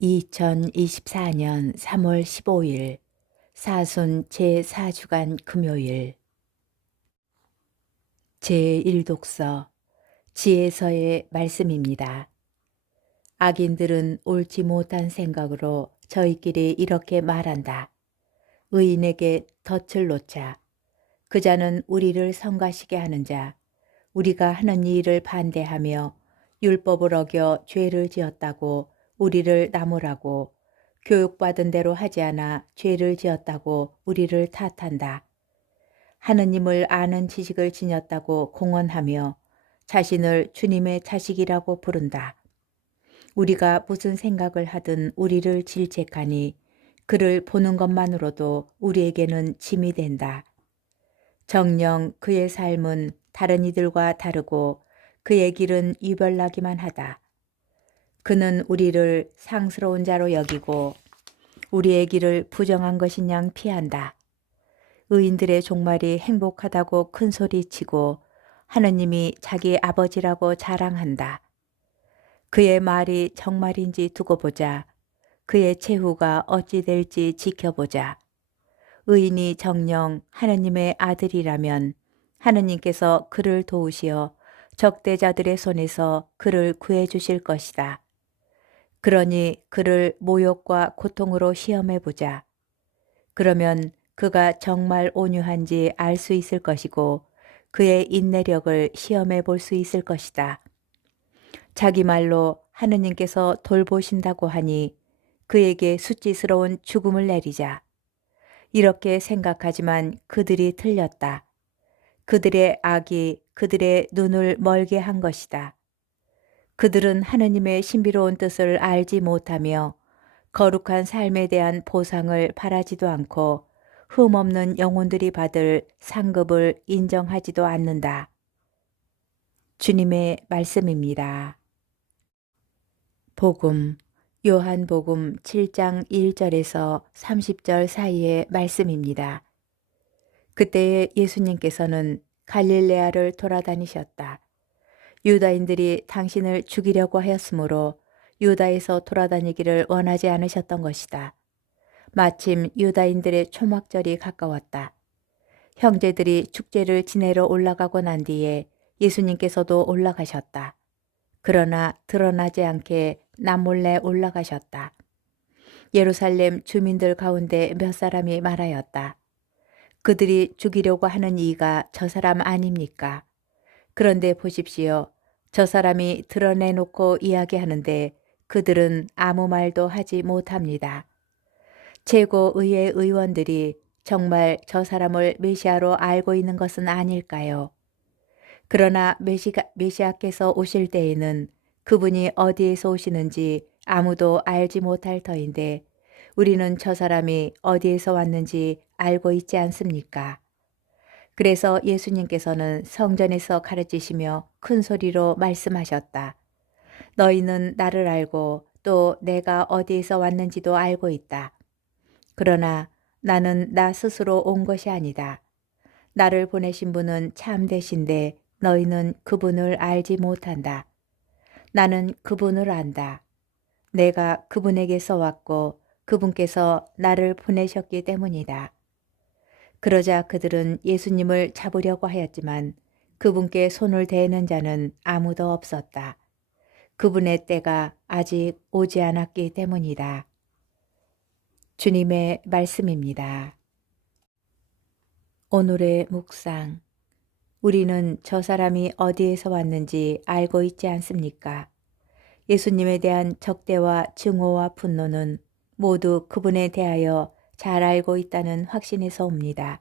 2024년 3월 15일 사순 제4주간 금요일 제1독서 지혜서의 말씀입니다. 악인들은 옳지 못한 생각으로 저희끼리 이렇게 말한다. 의인에게 덫을 놓자. 그 자는 우리를 성가시게 하는 자, 우리가 하는 일을 반대하며 율법을 어겨 죄를 지었다고 우리를 나무라고 교육받은 대로 하지 않아 죄를 지었다고 우리를 탓한다. 하느님을 아는 지식을 지녔다고 공언하며 자신을 주님의 자식이라고 부른다. 우리가 무슨 생각을 하든 우리를 질책하니 그를 보는 것만으로도 우리에게는 짐이 된다. 정녕 그의 삶은 다른 이들과 다르고 그의 길은 유별나기만 하다. 그는 우리를 상스러운 자로 여기고 우리의 길을 부정한 것인 양 피한다. 의인들의 종말이 행복하다고 큰 소리치고 하느님이 자기 아버지라고 자랑한다. 그의 말이 정말인지 두고 보자. 그의 최후가 어찌 될지 지켜보자. 의인이 정녕 하느님의 아들이라면 하느님께서 그를 도우시어 적대자들의 손에서 그를 구해 주실 것이다. 그러니 그를 모욕과 고통으로 시험해 보자. 그러면 그가 정말 온유한지 알 수 있을 것이고 그의 인내력을 시험해 볼 수 있을 것이다. 자기 말로 하느님께서 돌보신다고 하니 그에게 수치스러운 죽음을 내리자. 이렇게 생각하지만 그들이 틀렸다. 그들의 악이 그들의 눈을 멀게 한 것이다. 그들은 하느님의 신비로운 뜻을 알지 못하며 거룩한 삶에 대한 보상을 바라지도 않고 흠없는 영혼들이 받을 상급을 인정하지도 않는다. 주님의 말씀입니다. 복음 요한복음 7장 1절에서 30절 사이의 말씀입니다. 그때에 예수님께서는 갈릴레아를 돌아다니셨다. 유다인들이 당신을 죽이려고 하였으므로 유다에서 돌아다니기를 원하지 않으셨던 것이다. 마침 유다인들의 초막절이 가까웠다. 형제들이 축제를 지내러 올라가고 난 뒤에 예수님께서도 올라가셨다. 그러나 드러나지 않게 남몰래 올라가셨다. 예루살렘 주민들 가운데 몇 사람이 말하였다. 그들이 죽이려고 하는 이가 저 사람 아닙니까? 그런데 보십시오. 저 사람이 드러내놓고 이야기하는데 그들은 아무 말도 하지 못합니다. 최고의회 의원들이 정말 저 사람을 메시아로 알고 있는 것은 아닐까요? 그러나 메시아께서 오실 때에는 그분이 어디에서 오시는지 아무도 알지 못할 터인데 우리는 저 사람이 어디에서 왔는지 알고 있지 않습니까? 그래서 예수님께서는 성전에서 가르치시며 큰 소리로 말씀하셨다. 너희는 나를 알고 또 내가 어디에서 왔는지도 알고 있다. 그러나 나는 나 스스로 온 것이 아니다. 나를 보내신 분은 참되신데 너희는 그분을 알지 못한다. 나는 그분을 안다. 내가 그분에게서 왔고 그분께서 나를 보내셨기 때문이다. 그러자 그들은 예수님을 잡으려고 하였지만 그분께 손을 대는 자는 아무도 없었다. 그분의 때가 아직 오지 않았기 때문이다. 주님의 말씀입니다. 오늘의 묵상. 우리는 저 사람이 어디에서 왔는지 알고 있지 않습니까? 예수님에 대한 적대와 증오와 분노는 모두 그분에 대하여 잘 알고 있다는 확신에서 옵니다.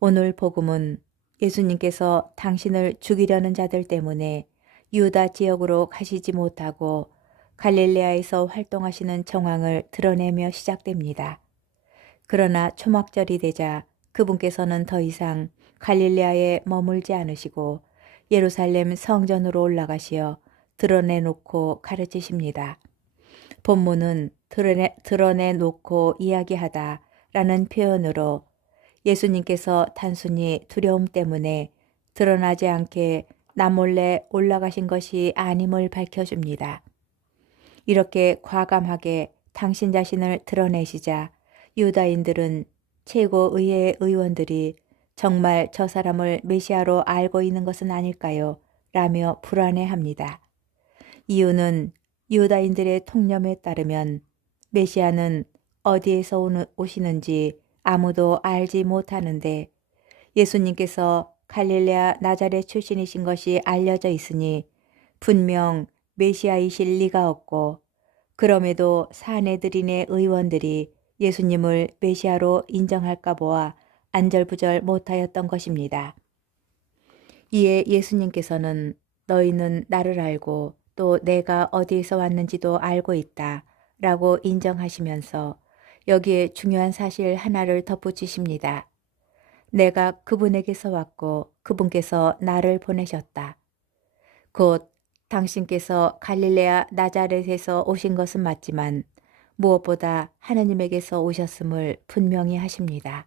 오늘 복음은 예수님께서 당신을 죽이려는 자들 때문에 유다 지역으로 가시지 못하고 갈릴레아에서 활동하시는 정황을 드러내며 시작됩니다. 그러나 초막절이 되자 그분께서는 더 이상 갈릴레아에 머물지 않으시고 예루살렘 성전으로 올라가시어 드러내놓고 가르치십니다. 본문은 드러내놓고 이야기하다 라는 표현으로 예수님께서 단순히 두려움 때문에 드러나지 않게 남몰래 올라가신 것이 아님을 밝혀줍니다. 이렇게 과감하게 당신 자신을 드러내시자 유다인들은 최고의회 의원들이 정말 저 사람을 메시아로 알고 있는 것은 아닐까요? 라며 불안해합니다. 이유는 유다인들의 통념에 따르면 메시아는 어디에서 오시는지 아무도 알지 못하는데 예수님께서 갈릴레아 나자렛 출신이신 것이 알려져 있으니 분명 메시아이실 리가 없고 그럼에도 사내들인의 의원들이 예수님을 메시아로 인정할까 보아 안절부절 못하였던 것입니다. 이에 예수님께서는 너희는 나를 알고 또 내가 어디에서 왔는지도 알고 있다 라고 인정하시면서 여기에 중요한 사실 하나를 덧붙이십니다. 내가 그분에게서 왔고 그분께서 나를 보내셨다. 곧 당신께서 갈릴레아 나자렛에서 오신 것은 맞지만 무엇보다 하느님에게서 오셨음을 분명히 하십니다.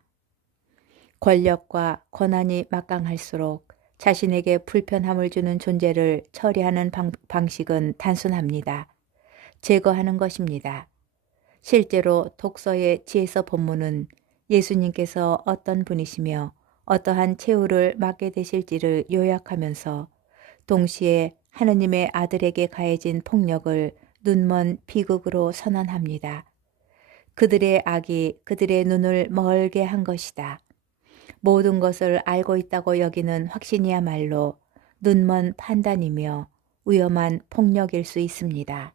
권력과 권한이 막강할수록 자신에게 불편함을 주는 존재를 처리하는 방식은 단순합니다. 제거하는 것입니다. 실제로 독서의 지혜서 본문은 예수님께서 어떤 분이시며 어떠한 최후를 맞게 되실지를 요약하면서 동시에 하느님의 아들에게 가해진 폭력을 눈먼 비극으로 선언합니다. 그들의 악이 그들의 눈을 멀게 한 것이다. 모든 것을 알고 있다고 여기는 확신이야말로 눈먼 판단이며 위험한 폭력일 수 있습니다.